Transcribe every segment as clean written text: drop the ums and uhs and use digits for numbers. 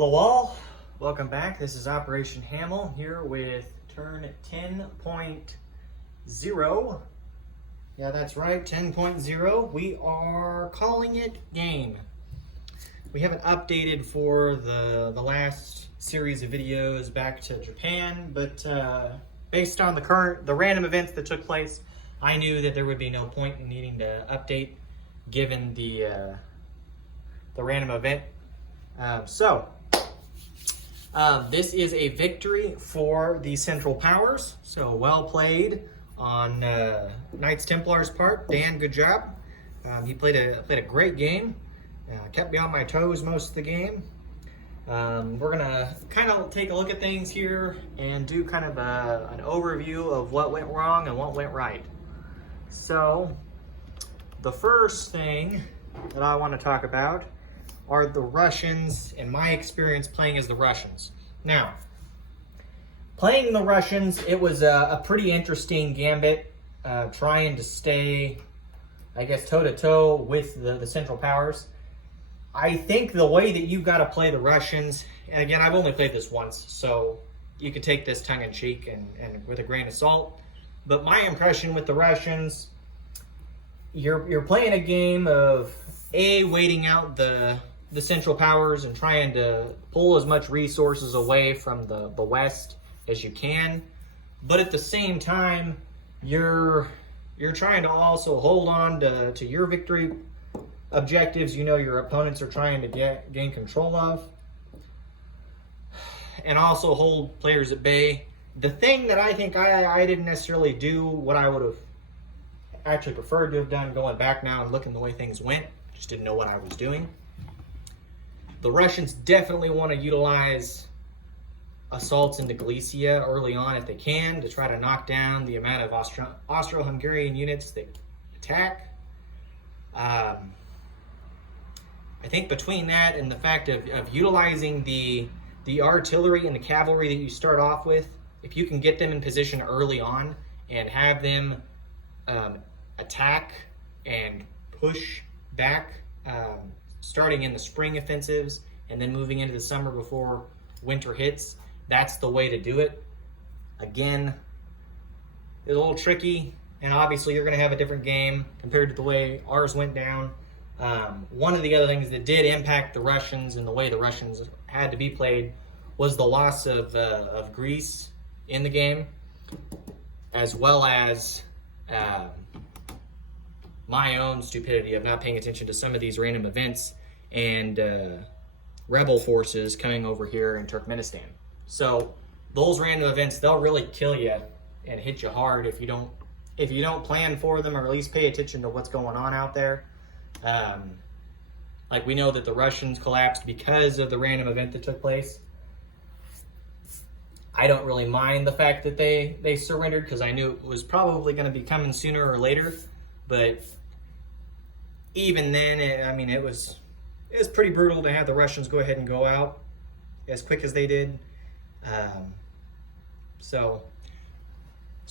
Hello all, welcome back. This is Operation Hamel here with turn 10.0. Yeah, that's right, 10.0. We are calling it game. We haven't updated for the last series of videos back to Japan, but based on the random events that took place, I knew that there would be no point in needing to update given the random event. This is a victory for the Central Powers, so well played on Knights Templar's part. Dan, good job. He played a great game, kept me on my toes most of the game. We're gonna kind of take a look at things here and do kind of an overview of what went wrong and what went right. So the first thing that I want to talk about are the Russians and my experience playing as the Russians. Now, playing the Russians, it was a pretty interesting gambit, trying to stay, I guess, toe-to-toe with the Central Powers. I think the way that you've got to play the Russians, and again, I've only played this once, so you could take this tongue-in-cheek and with a grain of salt, but my impression with the Russians, you're playing a game of waiting out the Central Powers and trying to pull as much resources away from the West as you can. But at the same time, you're trying to also hold on to your victory objectives you know your opponents are trying to gain control of. And also hold players at bay. The thing that I think I didn't necessarily do what I would have actually preferred to have done going back now and looking the way things went, just didn't know what I was doing. The Russians definitely want to utilize assaults into Galicia early on if they can to try to knock down the amount of Austro-Hungarian units that attack. I think between that and the fact of utilizing the artillery and the cavalry that you start off with, if you can get them in position early on and have them attack and push back, starting in the spring offensives and then moving into the summer before winter hits, that's the way to do it. Again, it's a little tricky, and obviously you're going to have a different game compared to the way ours went down. One of the other things that did impact the Russians and the way the Russians had to be played was the loss of Greece in the game, as well as my own stupidity of not paying attention to some of these random events and rebel forces coming over here in Turkmenistan. So those random events, they'll really kill you and hit you hard if you don't plan for them or at least pay attention to what's going on out there. Like we know that the Russians collapsed because of the random event that took place. I don't really mind the fact that they surrendered because I knew it was probably going to be coming sooner or later, but even then, it was pretty brutal to have the Russians go ahead and go out as quick as they did. So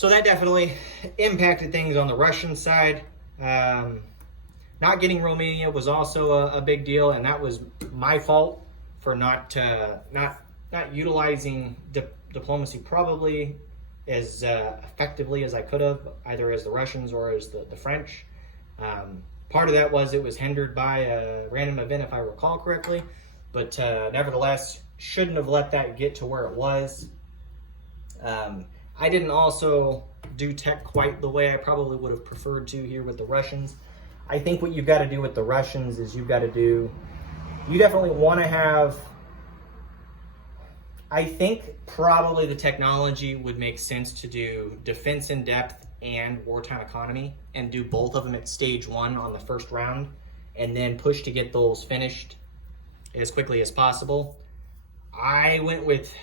that definitely impacted things on the Russian side. Not getting Romania was also a big deal, and that was my fault for not utilizing diplomacy probably as effectively as I could have, either as the Russians or as the French. Part of that was it was hindered by a random event, if I recall correctly, but nevertheless, shouldn't have let that get to where it was. I didn't also do tech quite the way I probably would have preferred to here with the Russians. I think what you've got to do with the Russians is you definitely want to have, I think probably the technology would make sense to do defense in depth and wartime economy and do both of them at stage 1 on the first round and then push to get those finished as quickly as possible. I went with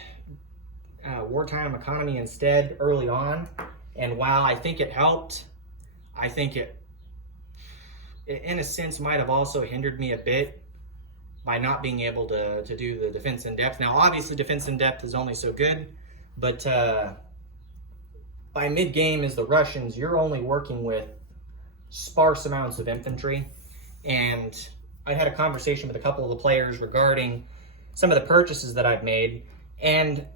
wartime economy instead early on, and while I think it helped, I think it in a sense might have also hindered me a bit by not being able to do the defense in depth. Now obviously defense in depth is only so good, but by mid-game as the Russians, you're only working with sparse amounts of infantry. And I had a conversation with a couple of the players regarding some of the purchases that I've made. And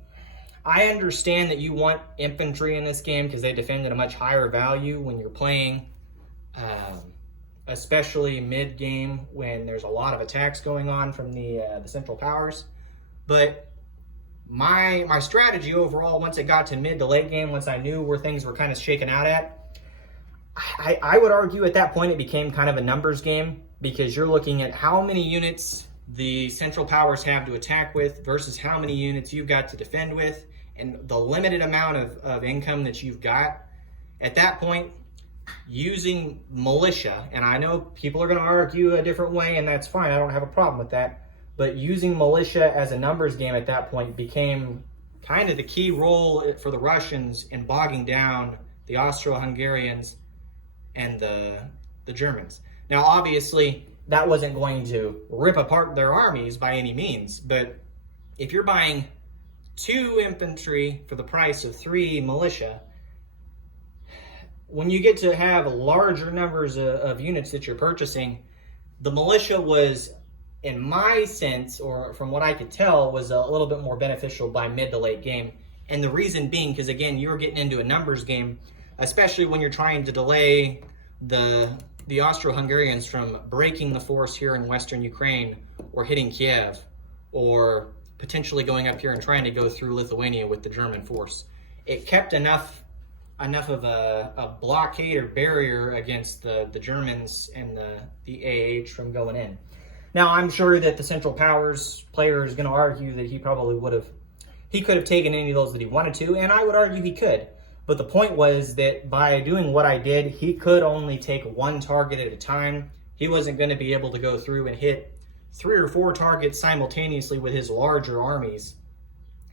I understand that you want infantry in this game because they defend at a much higher value when you're playing, especially mid-game when there's a lot of attacks going on from the Central Powers. But my strategy overall, once it got to mid to late game, once I knew where things were kind of shaken out at, I would argue at that point it became kind of a numbers game, because you're looking at how many units the Central Powers have to attack with versus how many units you've got to defend with, and the limited amount of income that you've got. At that point, using militia, and I know people are going to argue a different way, and that's fine, I don't have a problem with that, but using militia as a numbers game at that point became kind of the key role for the Russians in bogging down the Austro-Hungarians and the Germans. Now, obviously, that wasn't going to rip apart their armies by any means, but if you're buying 2 infantry for the price of 3 militia, when you get to have larger numbers of units that you're purchasing, the militia was, in my sense, or from what I could tell, was a little bit more beneficial by mid to late game. And the reason being, because again, you're getting into a numbers game, especially when you're trying to delay the Austro-Hungarians from breaking the force here in Western Ukraine, or hitting Kiev, or potentially going up here and trying to go through Lithuania with the German force. It kept enough of a blockade or barrier against the Germans and the AH from going in. Now, I'm sure that the Central Powers player is going to argue that he could have taken any of those that he wanted to, and I would argue he could. But the point was that by doing what I did, he could only take 1 target at a time. He wasn't going to be able to go through and hit 3 or 4 targets simultaneously with his larger armies.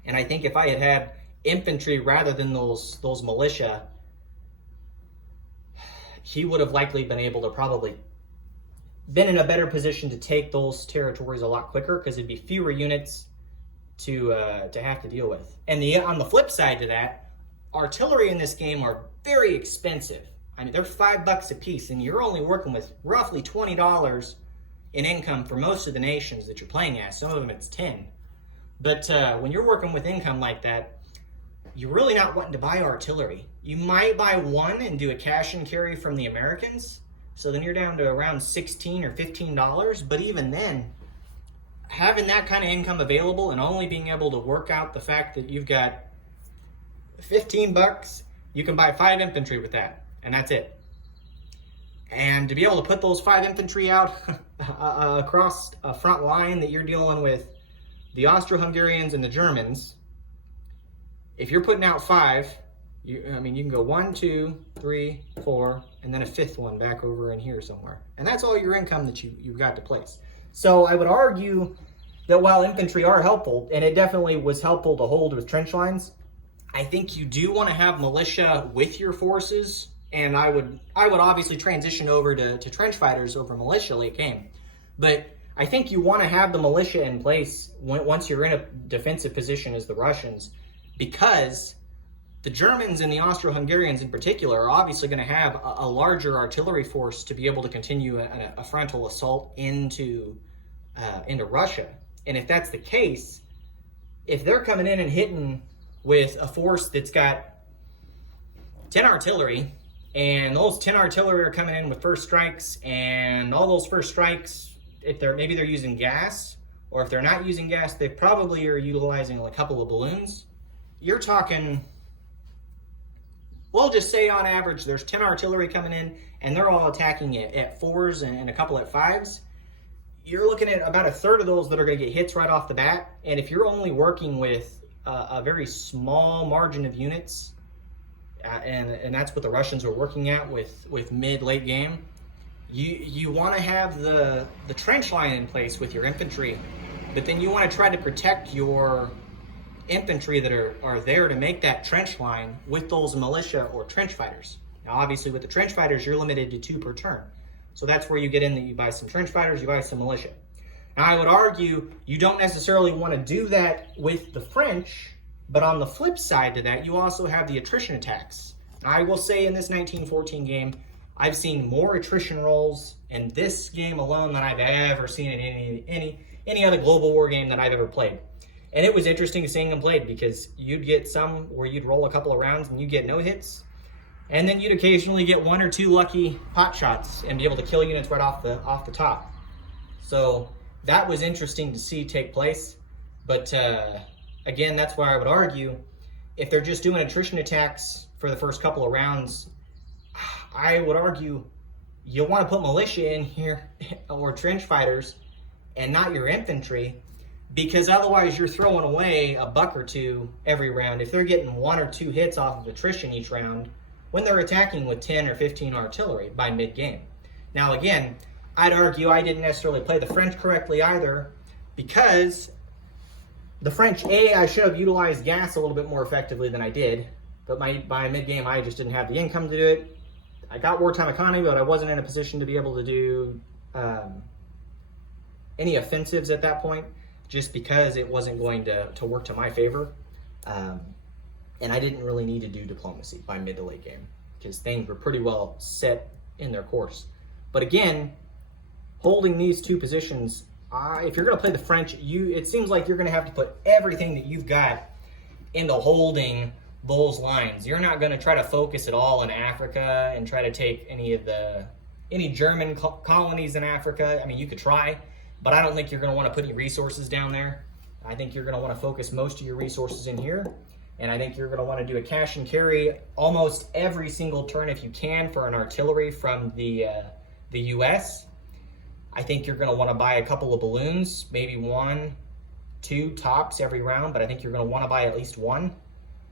And I think if I had had infantry rather than those militia, he would have likely been able to probably been in a better position to take those territories a lot quicker, because it'd be fewer units to have to deal with. And on the flip side to that, artillery in this game are very expensive. I mean, they're $5 a piece, and you're only working with roughly $20 in income for most of the nations that you're playing as. Some of them it's 10. But when you're working with income like that, you're really not wanting to buy artillery. You might buy 1 and do a cash and carry from the Americans, so then you're down to around $16 or $15. But even then, having that kind of income available and only being able to work out the fact that you've got $15, you can buy 5 infantry with that, and that's it. And to be able to put those 5 infantry out across a front line that you're dealing with the Austro-Hungarians and the Germans, if you're putting out 5, you can go 1, 2, 3, 4, and then a 5th one back over in here somewhere. And that's all your income that you've got to place. So I would argue that while infantry are helpful, and it definitely was helpful to hold with trench lines, I think you do want to have militia with your forces, and I would obviously transition over to trench fighters over militia late game. But I think you want to have the militia in place once you're in a defensive position as the Russians, because the Germans and the Austro-Hungarians in particular are obviously going to have a larger artillery force to be able to continue a frontal assault into Russia. And if that's the case, if they're coming in and hitting with a force that's got 10 artillery, and those 10 artillery are coming in with first strikes, and all those first strikes, if they're using gas, or if they're not using gas, they probably are utilizing a couple of balloons. You're talking, we'll just say on average there's 10 artillery coming in, and they're all attacking it at 4s and a couple at 5s. You're looking at about a third of those that are going to get hits right off the bat. And if you're only working with a very small margin of units, and that's what the Russians were working at with mid-late game, you want to have the trench line in place with your infantry, but then you want to try to protect your infantry that are there to make that trench line with those militia or trench fighters. Now, obviously, with the trench fighters, you're limited to 2 per turn. So that's where you get in that you buy some trench fighters, you buy some militia. Now, I would argue you don't necessarily want to do that with the French, but on the flip side to that, you also have the attrition attacks. I will say in this 1914 game, I've seen more attrition rolls in this game alone than I've ever seen in any other global war game that I've ever played. And it was interesting seeing them played because you'd get some where you'd roll a couple of rounds and you get no hits. And then you'd occasionally get 1 or 2 lucky pot shots and be able to kill units right off the top. So that was interesting to see take place. But again, that's where I would argue, if they're just doing attrition attacks for the first couple of rounds, I would argue you want to put militia in here or trench fighters and not your infantry, because otherwise you're throwing away a buck or two every round. If they're getting 1 or 2 hits off of attrition each round, when they're attacking with 10 or 15 artillery by mid-game. Now again, I'd argue I didn't necessarily play the French correctly either, because the French, I should have utilized gas a little bit more effectively than I did, but by mid-game I just didn't have the income to do it. I got wartime economy, but I wasn't in a position to be able to do any offensives at that point, just because it wasn't going to work to my favor. And I didn't really need to do diplomacy by mid to late game because things were pretty well set in their course. But again, holding these 2 positions, if you're going to play the French, it seems like you're going to have to put everything that you've got into holding those lines. You're not going to try to focus it all in Africa and try to take any German colonies in Africa. I mean, you could try, but I don't think you're going to want to put any resources down there. I think you're going to want to focus most of your resources in here. And I think you're going to want to do a cash and carry almost every single turn if you can for an artillery from the U.S. I think you're going to want to buy a couple of balloons, maybe 1, 2 tops every round, but I think you're going to want to buy at least 1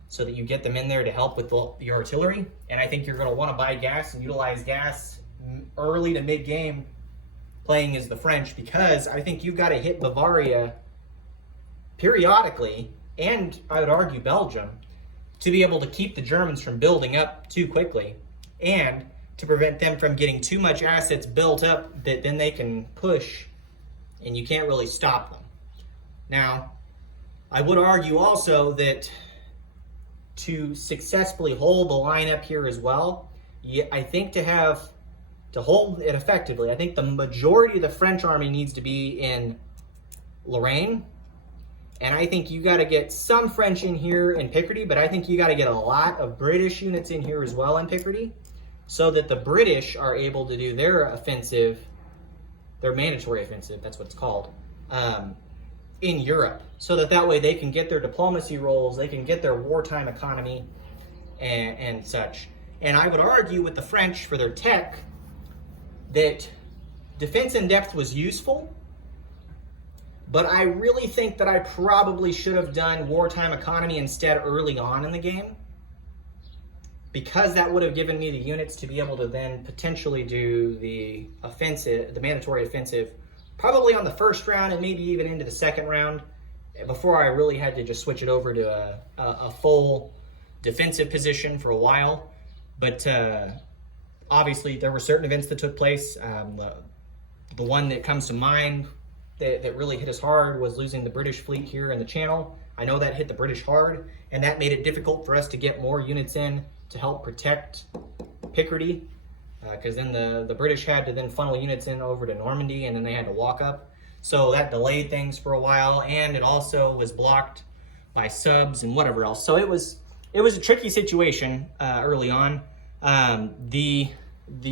so that you get them in there to help with the artillery. And I think you're going to want to buy gas and utilize gas early to mid-game playing as the French, because I think you've got to hit Bavaria periodically, and I would argue Belgium, to be able to keep the Germans from building up too quickly and to prevent them from getting too much assets built up that then they can push and you can't really stop them. Now, I would argue also that to successfully hold the line up here as well, I think to hold it effectively, I think the majority of the French army needs to be in Lorraine. And I think you got to get some French in here in Picardy, but I think you got to get a lot of British units in here as well in Picardy, so that the British are able to do their offensive, their mandatory offensive, that's what it's called, in Europe. So that way they can get their diplomacy roles, they can get their wartime economy and such. And I would argue with the French for their tech that defense in depth was useful, but I really think that I probably should have done wartime economy instead early on in the game, because that would have given me the units to be able to then potentially do the offensive, the mandatory offensive, probably on the first round and maybe even into the second round, before I really had to just switch it over to a full defensive position for a while. But obviously there were certain events that took place. The one that comes to mind that really hit us hard was losing the British fleet here in the Channel. I know that hit the British hard, and that made it difficult for us to get more units in to help protect Picardy, because then the British had to then funnel units in over to Normandy, and then they had to walk up. So that delayed things for a while, and it also was blocked by subs and whatever else. So it was a tricky situation early on. The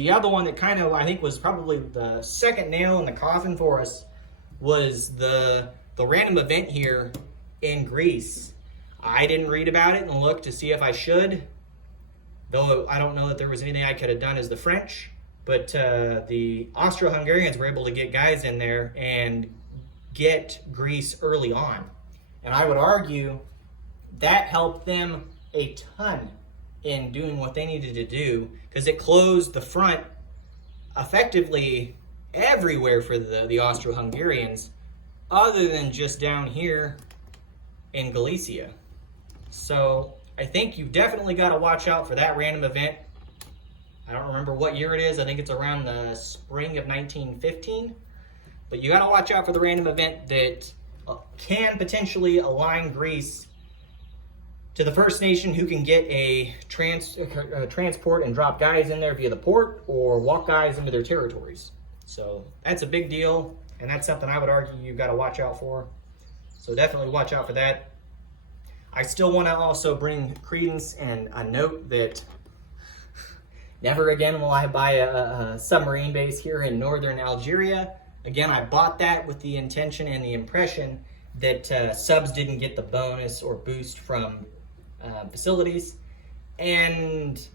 other one that kind of, I think, was probably the second nail in the coffin for us was the random event here in Greece. I didn't read about it and look to see if I should, though I don't know that there was anything I could have done as the French, but the Austro-Hungarians were able to get guys in there and get Greece early on. And I would argue that helped them a ton in doing what they needed to do, because it closed the front effectively everywhere for the Austro-Hungarians, other than just down here in Galicia. So I think you've definitely got to watch out for that random event. I don't remember what year it is. I think it's around the spring of 1915. But you got to watch out for the random event that can potentially align Greece to the first nation who can get a transport and drop guys in there via the port or walk guys into their territories. So that's a big deal, and that's something I would argue you've got to watch out for. So definitely watch out for that. I still want to also bring credence and a note that never again will I buy a submarine base here in northern Algeria. Again, I bought that with the intention and the impression that subs didn't get the bonus or boost from facilities. And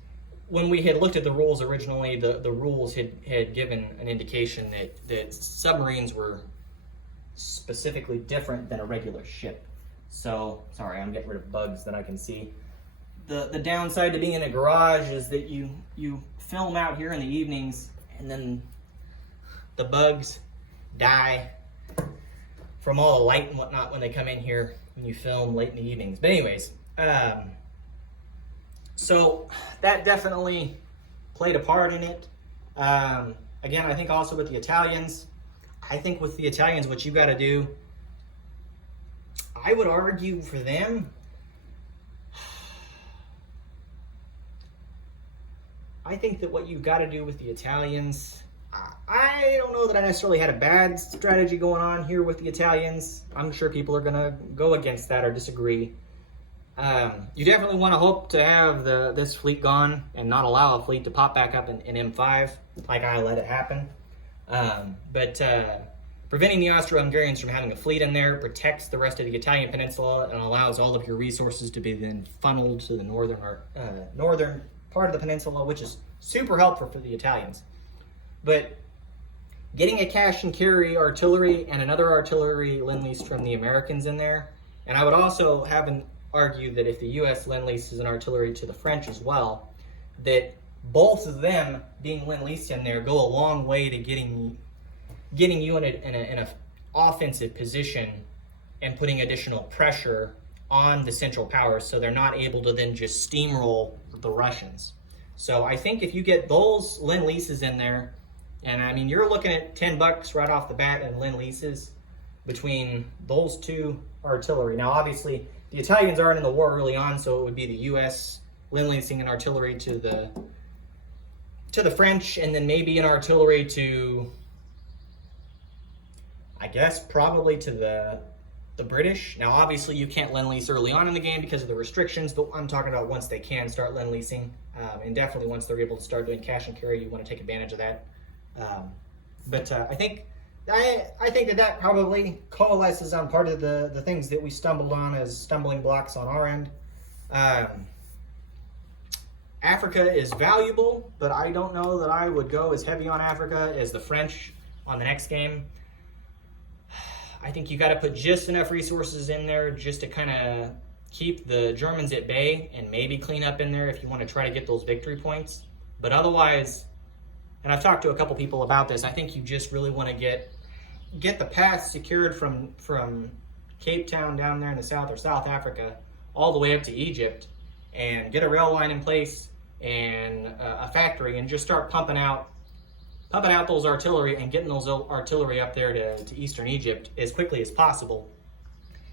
when we had looked at the rules originally, the rules had given an indication that submarines were specifically different than a regular ship. So, sorry, I'm getting rid of bugs that I can see. The downside to being in a garage is that you film out here in the evenings and then the bugs die from all the light and whatnot when they come in here when you film late in the evenings. But anyways, so that definitely played a part in it. Again, I think also with the Italians, what you got to do, I would argue for them, I think that what you got to do with the Italians, I don't know that I necessarily had a bad strategy going on here with the Italians. I'm sure people are going to go against that or disagree. You definitely want to hope to have this fleet gone and not allow a fleet to pop back up in M5 like I let it happen. But preventing the Austro-Hungarians from having a fleet in there protects the rest of the Italian peninsula and allows all of your resources to be then funneled to the northern part of the peninsula, which is super helpful for the Italians. But getting a cash and carry artillery and another artillery lend-lease from the Americans in there, and I would also argue that if the U.S. lend-leases an artillery to the French as well, that both of them being lend-leased in there go a long way to getting you in an offensive position and putting additional pressure on the Central Powers so they're not able to then just steamroll the Russians. So I think if you get those lend-leases in there, and I mean, you're looking at $10 right off the bat in lend-leases between those two artillery. Now, obviously, the Italians aren't in the war early on, so it would be the U.S. lend-leasing an artillery to the French, and then maybe an artillery to, I guess, probably to the British. Now, obviously, you can't lend-lease early on in the game because of the restrictions, but I'm talking about once they can start lend-leasing, and definitely once they're able to start doing cash and carry, you want to take advantage of that. But I think that probably coalesces on part of the things that we stumbled on as stumbling blocks on our end. Africa is valuable, but I don't know that I would go as heavy on Africa as the French on the next game. I think you got to put just enough resources in there just to kind of keep the Germans at bay and maybe clean up in there if you want to try to get those victory points. But otherwise, and I've talked to a couple people about this, I think you just really want to get the path secured from Cape Town down there in the south, or South Africa, all the way up to Egypt, and get a rail line in place and a factory, and just start pumping out those artillery and getting those artillery up there to eastern Egypt as quickly as possible.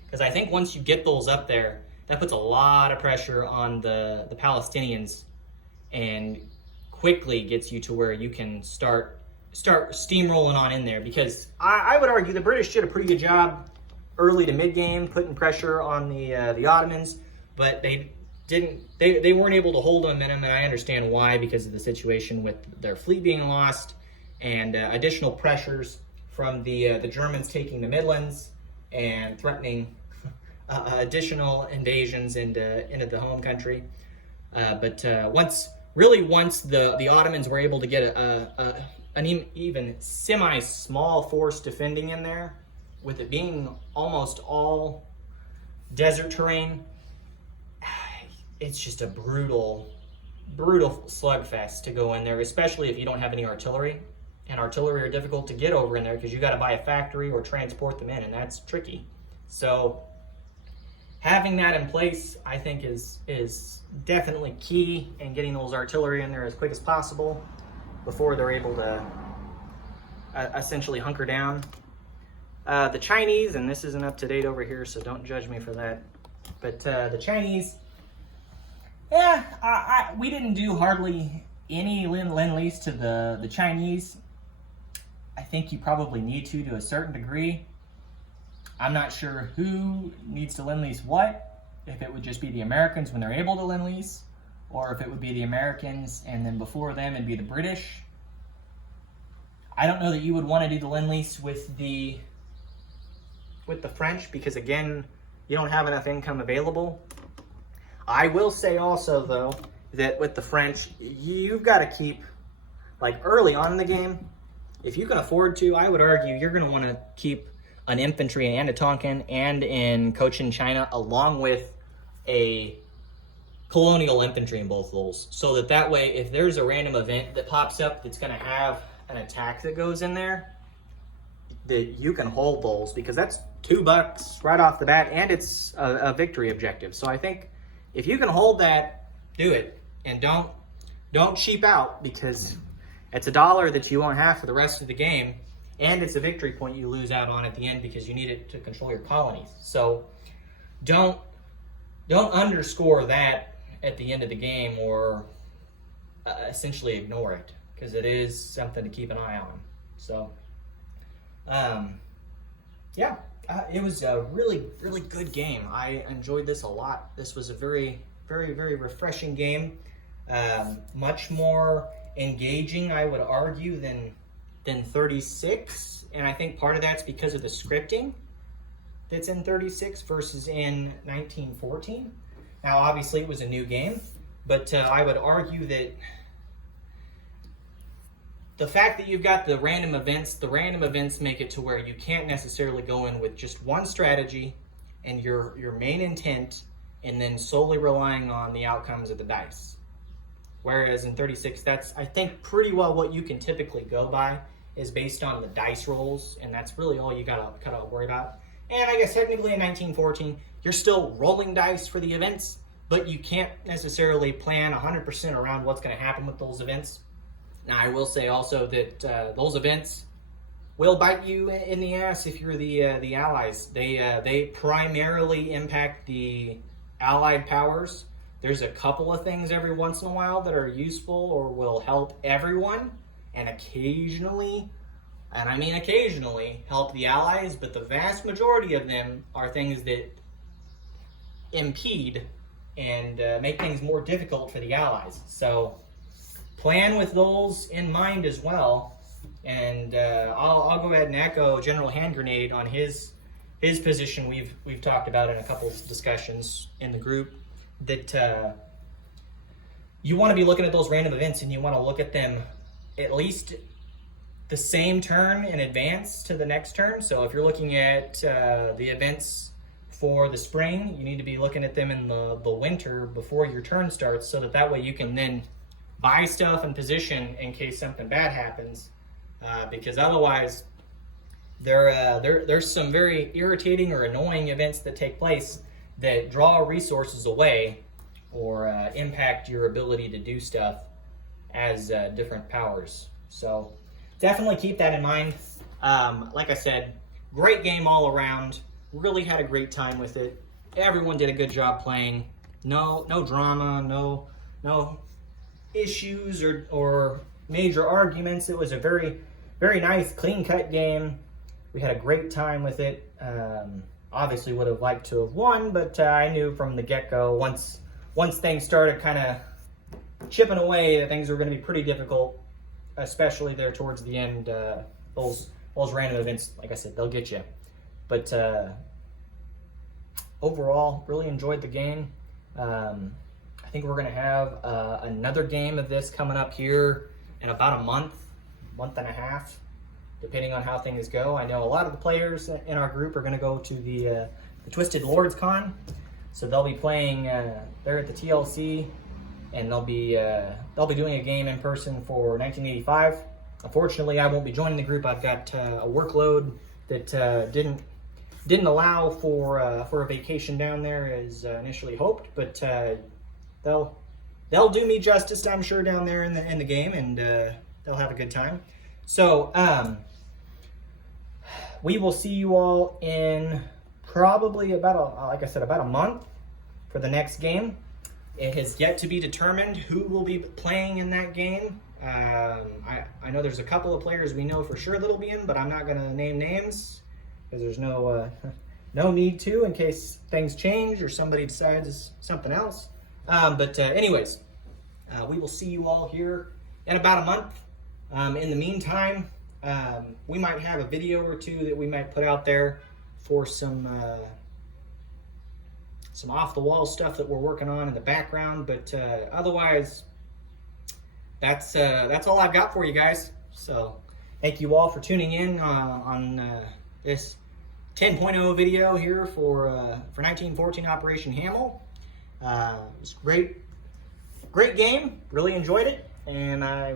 Because I think once you get those up there, that puts a lot of pressure on the Palestinians and quickly gets you to where you can start steamrolling on in there. Because I would argue the British did a pretty good job early to mid-game putting pressure on the Ottomans, but they weren't able to hold momentum, and I understand why, because of the situation with their fleet being lost and additional pressures from the Germans taking the Midlands and threatening additional invasions into the home country. But once the Ottomans were able to get an even semi-small force defending in there, with it being almost all desert terrain, it's just a brutal slugfest to go in there, especially if you don't have any artillery. And artillery are difficult to get over in there because you got to buy a factory or transport them in, and that's tricky. So having that in place, I think, is definitely key in getting those artillery in there as quick as possible before they're able to essentially hunker down. The Chinese, and this isn't up to date over here, so don't judge me for that, but the Chinese, we didn't do hardly any lend-lease to the Chinese. I think you probably need to a certain degree. I'm not sure who needs to lend-lease what, if it would just be the Americans when they're able to lend-lease, or if it would be the Americans and then before them it'd be the British. I don't know that you would want to do the lend-lease with the French because, again, you don't have enough income available. I will say also, though, that with the French, you've got to keep, like early on in the game, if you can afford to, I would argue you're going to want to keep an infantry and a Tonkin and in Cochin China along with a colonial infantry in both of those. So that way, if there's a random event that pops up that's going to have an attack that goes in there, that you can hold those, because that's $2 right off the bat, and it's a victory objective. So I think if you can hold that, do it, and don't cheap out, because it's $1 that you won't have for the rest of the game, and it's a victory point you lose out on at the end because you need it to control your colonies. So don't underscore that at the end of the game, or essentially ignore it, because it is something to keep an eye on. So yeah, it was a really, really good game. I enjoyed this a lot. This was a very, very, very refreshing game. Much more engaging, I would argue, than 36. And I think part of that's because of the scripting that's in 36 versus in 1914. Now, obviously, it was a new game, but I would argue that the fact that you've got the random events make it to where you can't necessarily go in with just one strategy and your main intent and then solely relying on the outcomes of the dice. Whereas in 36, that's, I think, pretty well what you can typically go by is based on the dice rolls, and that's really all you gotta worry about. And I guess technically in 1914, you're still rolling dice for the events, but you can't necessarily plan 100% around what's gonna happen with those events. Now, I will say also that those events will bite you in the ass if you're the Allies. They primarily impact the Allied powers. There's a couple of things every once in a while that are useful or will help everyone, and occasionally, and I mean occasionally, help the Allies, but the vast majority of them are things that impede and make things more difficult for the Allies. So plan with those in mind as well. And I'll go ahead and echo General Hand Grenade on his position. We've talked about in a couple of discussions in the group that you want to be looking at those random events, and you want to look at them at least the same turn in advance to the next turn. So if you're looking at the events for the spring, you need to be looking at them in the winter before your turn starts, so that way you can then buy stuff and position in case something bad happens, because otherwise there's some very irritating or annoying events that take place that draw resources away or impact your ability to do stuff as different powers. So definitely keep that in mind. Like I said, great game all around. Really had a great time with it. Everyone did a good job playing. No drama, no issues or major arguments. It was a very, very nice, clean-cut game. We had a great time with it. Obviously would have liked to have won, but I knew from the get-go, once things started kind of chipping away, that things were going to be pretty difficult, especially there towards the end. Those random events, like I said, they'll get you. But overall, really enjoyed the game. I think we're going to have another game of this coming up here in about a month and a half, depending on how things go. I know a lot of the players in our group are going to go to the Twisted Lords Con, so they'll be playing there at the TLC, and they'll be doing a game in person for 1985. Unfortunately, I won't be joining the group. I've got a workload that didn't allow for a vacation down there as initially hoped, but they'll do me justice, I'm sure, down there in the game, and they'll have a good time. So we will see you all in probably about a month for the next game. It has yet to be determined who will be playing in that game. I know there's a couple of players we know for sure that'll be in, but I'm not going to name names because there's no no need to in case things change or somebody decides something else. Anyways, we will see you all here in about a month. In the meantime, we might have a video or two that we might put out there for some off-the-wall stuff that we're working on in the background. But otherwise, that's all I've got for you guys. So thank you all for tuning in on this 10.0 video here for 1914 Operation Hamel. It was great game. Really enjoyed it, and I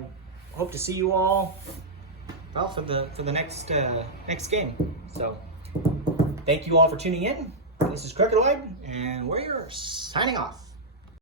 hope to see you all for the next game. So thank you all for tuning in. This is Crooked Leg, and we're signing off.